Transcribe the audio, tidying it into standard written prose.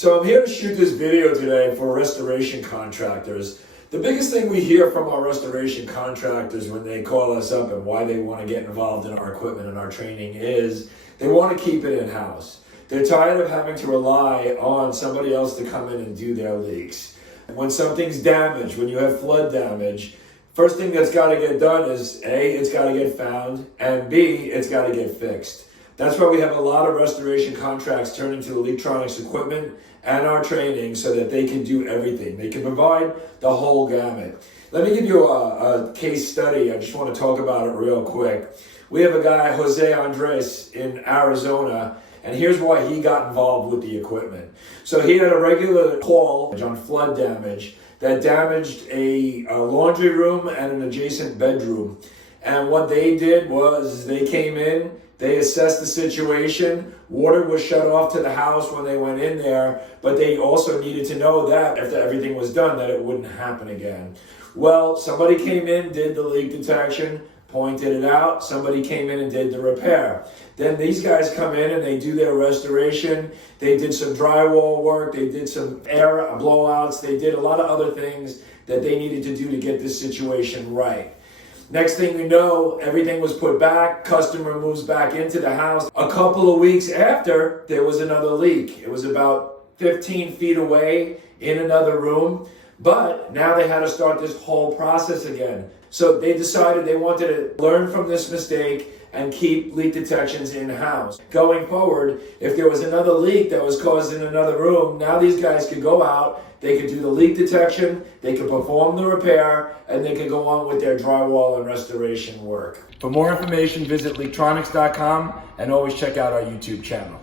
So I'm here to shoot this video today for restoration contractors. The biggest thing we hear from our restoration contractors when they call us up and why they want to get involved in our equipment and our training is they want to keep it in-house. They're tired of having to rely on somebody else to come in and do their leaks. When something's damaged, when you have flood damage, first thing that's got to get done is A, it's got to get found, and B, it's got to get fixed. That's why we have a lot of restoration contracts turning to the Leaktronics equipment and our training so that they can do everything. They can provide the whole gamut. Let me give you a case study. I just want to talk about it real quick. We have a guy, Jose Andres, in Arizona, and here's why he got involved with the equipment. So he had a regular call on flood damage that damaged a laundry room and an adjacent bedroom. And what they did was they came in, they assessed the situation. Water was shut off to the house when they went in there, but they also needed to know that after everything was done, that it wouldn't happen again. Well, somebody came in, did the leak detection, pointed it out. Somebody came in and did the repair. Then these guys come in and they do their restoration. They did some drywall work. They did some air blowouts. They did a lot of other things that they needed to do to get this situation right. Next thing we know, everything was put back. Customer moves back into the house. A couple of weeks after, there was another leak. It was about 15 feet away in another room. But now they had to start this whole process again. So they decided they wanted to learn from this mistake and keep leak detections in-house. Going forward, if there was another leak that was caused in another room, now these guys could go out, they could do the leak detection, they could perform the repair, and they could go on with their drywall and restoration work. For more information, visit Leaktronics.com and always check out our YouTube channel.